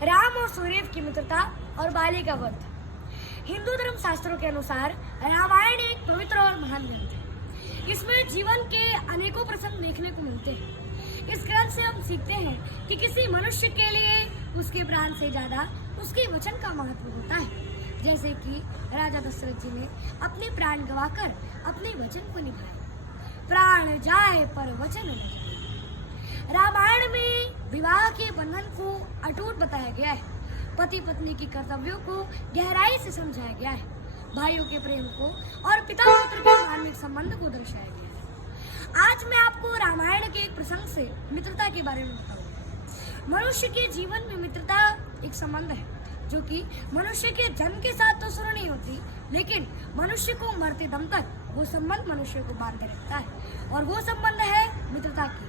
राम और सुग्रीव की मित्रता और बाली का वध। हिंदू धर्म शास्त्रों के अनुसार रामायण एक पवित्र और महान ग्रंथ है। इसमें जीवन के अनेकों प्रसंग देखने को मिलते हैं। इस ग्रंथ से हम सीखते हैं कि किसी मनुष्य के लिए उसके प्राण से ज्यादा उसके वचन का महत्व होता है। जैसे कि राजा दशरथ जी ने अपने प्राण गंवाकर अपने वचन को निभाया। प्राण जाए पर वचन न जाए। रामायण में विवाह के बंधन को अटूट बताया गया है। पति पत्नी की कर्तव्यों को गहराई से समझाया गया है। भाइयों के प्रेम को और पिता पुत्र के धार्मिक संबंध को दर्शाया गया है। आज मैं आपको रामायण के एक प्रसंग से मित्रता के बारे में बताऊंगा। मनुष्य के जीवन में मित्रता एक संबंध है जो कि मनुष्य के जन्म के साथ तो शुरू नहीं होती, लेकिन मनुष्य को मरते दम तक वो संबंध मनुष्य को बांधे रखता है और वो संबंध है मित्रता की।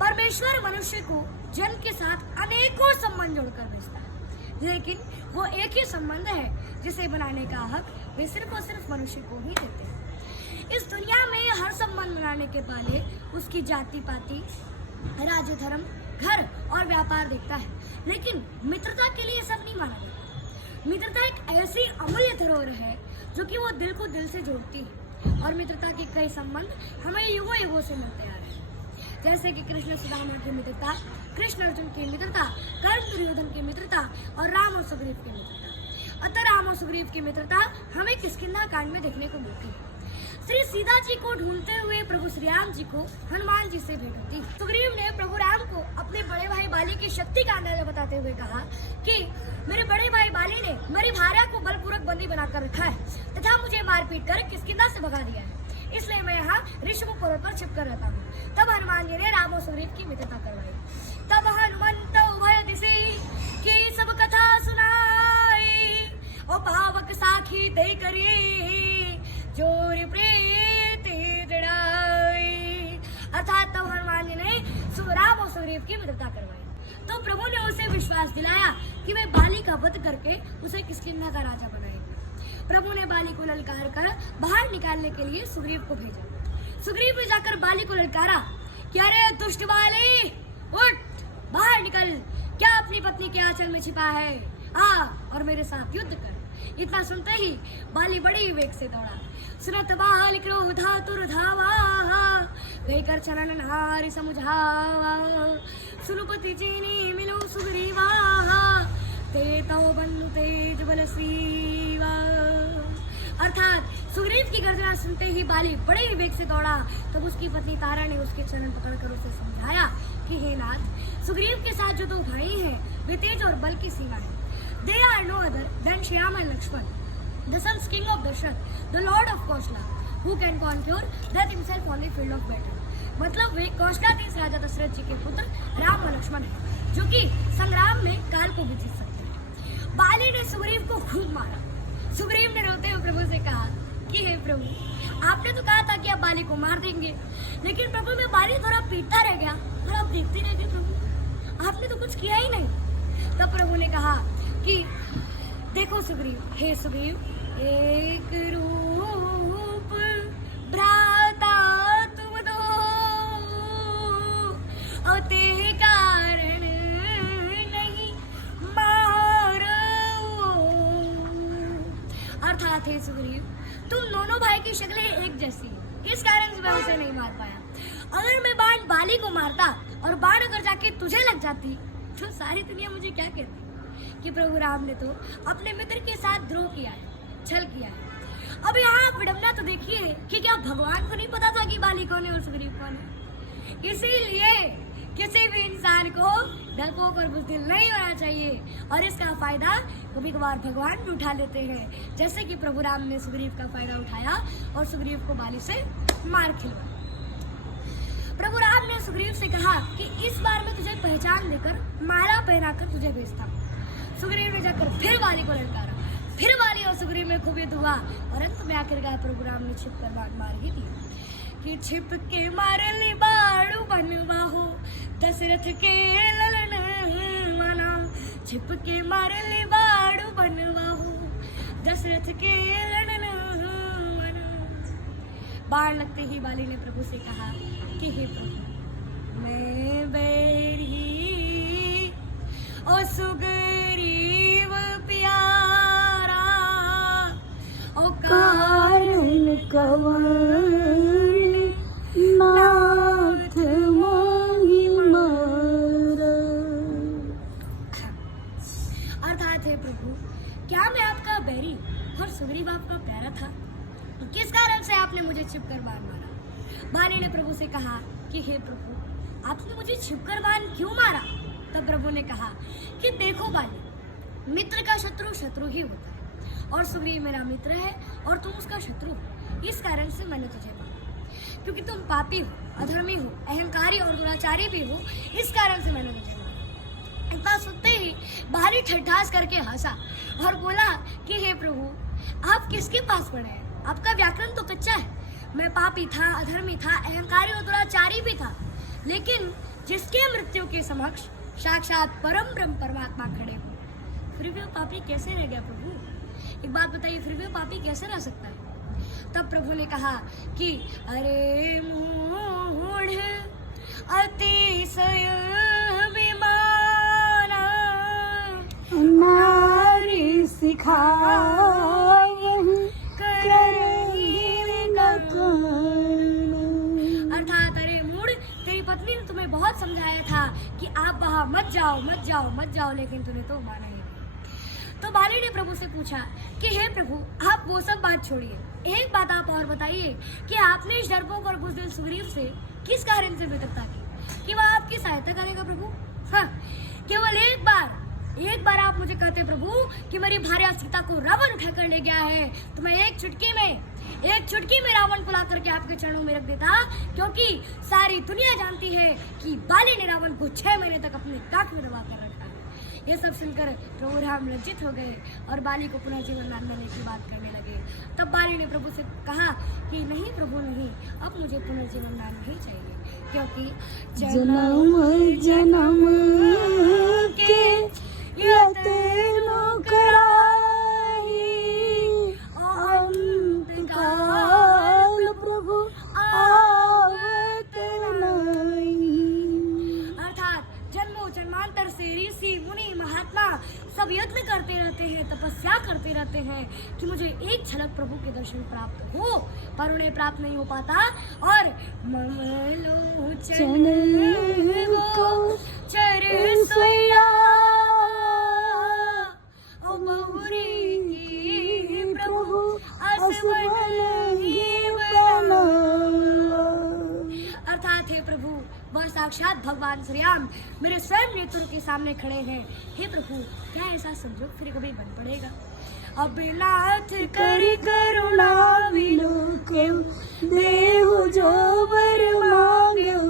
परमेश्वर मनुष्य को जन्म के साथ अनेकों संबंध जोड़कर भेजता है, लेकिन वो एक ही संबंध है जिसे बनाने का हक वे सिर्फ और सिर्फ मनुष्य को ही देते हैं। इस दुनिया में हर संबंध बनाने के पहले उसकी जाति पाति, राज्य, धर्म, घर और व्यापार देखता है, लेकिन मित्रता के लिए सब नहीं माना जाता। मित्रता एक ऐसी अमूल्य धरोहर है जो कि वो दिल को दिल से जोड़ती है और मित्रता के कई संबंध हमें युगों युगों से मिलते आ रहे हैं। जैसे कि कृष्ण सुदामा की मित्रता, कृष्ण अर्जुन की मित्रता, कर्ण दुर्योधन की मित्रता और राम और सुग्रीव की मित्रता। अतः राम और सुग्रीव की मित्रता हमें किष्किंधा कांड में देखने को मिलती है। श्री सीता जी को ढूंढते हुए प्रभु श्री राम जी को हनुमान जी से भेंट होती। सुग्रीव ने प्रभु राम को अपने बड़े भाई बाली की शक्ति का अंदाजा बताते हुए कहा कि मेरे बड़े भाई बाली ने मेरी भार्या को बलपूर्वक बंदी बनाकर रखा है तथा मुझे मारपीट कर किष्किंधा से भगा दिया है, इसलिए मैं यहाँ ऋषभ पर्वत पर छिपकर रहता हूँ। तब हनुमान जी ने राम और सुग्रीव की मित्रता करवाई। तब हनुमंत उभय दिशि की सब कथा सुनाई और पावक साखी दे करिए जोरी प्रीति जड़ाई। अर्थात तब हनुमान जी ने राम और सुग्रीव की मित्रता करवाई तो प्रभु ने उसे विश्वास दिलाया कि वे बाली का वध करके उसे किष्किंधा का राजा बनाएंगे। प्रभु ने बाली को ललकार कर बाहर निकालने के लिए सुग्रीव को भेजा। सुग्रीव ने जाकर बाली को ललकारा कि अरे दुष्ट बाली, उठ बाहर निकल, क्या अपनी पत्नी के आंचल में छिपा है, आ और मेरे साथ युद्ध कर। इतना सुनते ही बाली बड़ी वेग से दौड़ा। सुनत बाल क्रोधातुर धावा, लेकर चरण नारी समुझावा। सुनुपति चीनी मिलो सुग्रीवा, ते तव बंधु तेज बल सीवा। अर्थात सुग्रीव की गर्जना सुनते ही बाली बड़े ही वेग से दौड़ा। तब उसकी पत्नी तारा ने उसके चरण पकड़कर उसे समझाया कि हे नाथ, सुग्रीव के साथ जो दो भाई हैं वे तेज और बल की सीमा है। They are no other than Shyam and Lakshman, the sons king of Dashrath, the lord of Kaushala, who can conquer death himself on the field of battle. मतलब वे कौशलाधीश राजा दशरथ जी के पुत्र राम और लक्ष्मण हैं, जो कि संग्राम में काल को भी जीत सकते हैं। बाली ने सुग्रीव को खूब मारा। सुग्रीव ने रोते हुए प्रभु से कहा कि हे प्रभु, आपने तो कहा था कि आप बाली को मार देंगे, लेकिन प्रभु मैं बाली थोड़ा पीटता रह गया और आप देखते रह गए प्रभु, आपने तो कुछ किया ही नहीं। तब प्रभु ने कहा कि देखो सुग्रीव, हे सुग्रीव, एक रूप भ्राता तुम दो, और ते कारण नहीं मारो। अर्थात हे सुग्रीव, तुम दोनों भाई की शक्लें एक जैसी है, इस कारण से मैं उसे नहीं मार पाया। अगर मैं बाण बाली को मारता और बाण अगर जाके तुझे लग जाती तो सारी दुनिया मुझे क्या कहती कि प्रभु राम ने तो अपने मित्र के साथ द्रोह किया है, छल किया है। अब यहाँ विडंबना तो देखिए कि क्या भगवान को नहीं पता था कि बाली कौन है और सुग्रीव कौन है। इसीलिए किसी भी इंसान को डरपोक और बुज़दिल नहीं होना चाहिए और इसका फायदा कभी कभार भगवान भी उठा लेते हैं, जैसे कि प्रभु राम ने सुग्रीव का फायदा उठाया और सुग्रीव को बाली से मार खिलवाया। प्रभु राम ने सुग्रीव से कहा कि इस बार मैं तुझे पहचान देकर माला पहनाकर तुझे भेजता हूँ। सुग्रीव ने जाकर फिर बाली को ललकारा। फिर बाली और सुग्रीव में खूब युद्ध हुआ और अंत में आखिरकार प्रभु राम ने छिप कर बाण मार ही दिया कि छिप के मारली बाणु बनवा हो दशरथ के ललन मना। छिप के मारली बाणु बनवा हो दशरथ के ललन मना। बाण लगते ही बाली ने प्रभु से कहा कि हे प्रभु, मैं बैरी और सुग्रीव कवन नाथ मोहि मारा। अर्थात हे प्रभु, क्या मैं आपका बैरी और सुग्रीव आपका प्यारा था? किस कारण से आपने मुझे छिपकर बाण मारा? बाली ने प्रभु से कहा कि हे प्रभु, आपने मुझे छिपकर बाण क्यों मारा? तब प्रभु ने कहा कि देखो बाली, मित्र का शत्रु शत्रु ही होता है और सुग्रीव मेरा मित्र है और तुम उसका शत्रु हो। इस कारण से मैंने तुझे मारा, क्योंकि तुम पापी हो, अधर्मी हो, अहंकारी और दुराचारी भी हो। इस कारण से मैंने तुझे मारा। इतना सुनते ही बाली ठठास करके हंसा और बोला कि हे प्रभु, आप किसके पास पड़े हैं? आपका व्याकरण तो कच्चा है। मैं पापी था, अधर्मी था, अहंकारी और दुराचारी भी था, लेकिन जिसके मृत्यु के समक्ष साक्षात परम ब्रह्म परमात्मा खड़े हो, फिर भी वो पापी कैसे रह गया प्रभु? एक बात बताइए, फिर भी वो पापी कैसे रह सकता है? तब प्रभु ने कहा कि अरे मूढ़ अतिशय विमाना, नारी सिखाए अर्थात अरे मूढ़, तेरी पत्नी ने तुम्हें बहुत समझाया था कि आप वहां मत जाओ, मत जाओ, मत जाओ, लेकिन तूने तो माना ही नहीं। तो बाली ने प्रभु से पूछा कि हे प्रभु, आप वो सब बात छोड़िए, एक बात आप और बताइए कि आपने इस डरपोक और बुज़दिल सुग्रीव से किस कारण से मित्रता की कि वह आपकी सहायता करेगा प्रभु? हाँ, केवल एक बार आप मुझे कहते प्रभु कि मेरी भार्या सीता को रावण उठाकर ले गया है, तो मैं एक चुटकी में रावण को ला करके आपके चरणों में रख देता, क्योंकि सारी दुनिया जानती है कि बाली ने रावण को 6 महीने तक अपने काख में दबा कर रखा है। ये सब सुनकर प्रभु राम लज्जित हो गए और बाली को पुनः जीवन दान देने की बात करने लगे। तब बाली ने प्रभु से कहा कि नहीं प्रभु नहीं, अब मुझे पुनर्जीवन दान नहीं चाहिए, क्योंकि जन्म जन्म के यतन कराही, अंतकाल प्रभु आवत नहीं। अर्थात जन्मों जन्मांतर से ऋषि मुनि महात्मा सब यत्न करते रहते हैं, तपस्या करते रहते हैं कि मुझे एक झलक प्रभु के दर्शन प्राप्त हो, पर उन्हें प्राप्त नहीं हो पाता। और ममलोचन को चर सोया प्रभु असवन ही बना। अर्थात हे प्रभु, वह साक्षात भगवान श्री राम मेरे स्वयं नेत्रों के सामने खड़े हैं। हे प्रभु, क्या ऐसा संजोग फिर कभी बन पड़ेगा? अब नाथ कर करुणा विलोके, देहु जो वर मांगो,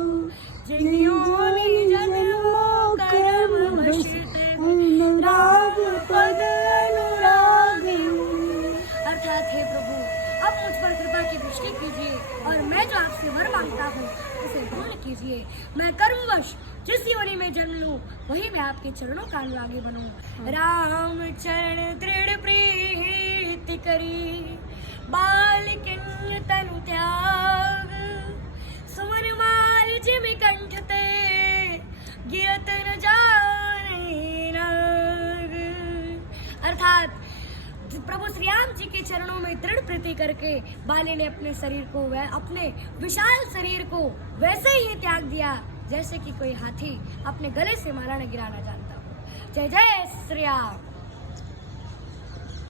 जिन्होंने जन्मों कर्म वशित अनुराग पद अनुराग। अर्थात हे प्रभु, अब मुझ पर कृपा की दृष्टि कीजिए और मैं जो आपसे वर मांगता हूँ उसे पूर्ण कीजिए। मैं कर्मवश जिस योनि में जन्म लूं, वही मैं आपके चरणों का अनुरागी बनूं। राम चरण दृढ़ प्रीति करी, बालिकिन तनु त्याग, सुमन माल जिम कंठ ते, गिरत न जाने नाग। अर्थात प्रभु श्री राम जी के चरणों में दृढ़ प्रीति करके बाली ने अपने शरीर को, अपने विशाल शरीर को वैसे ही त्याग दिया जैसे कि कोई हाथी अपने गले से माला न गिराना जानता हो। जय जय श्री राम।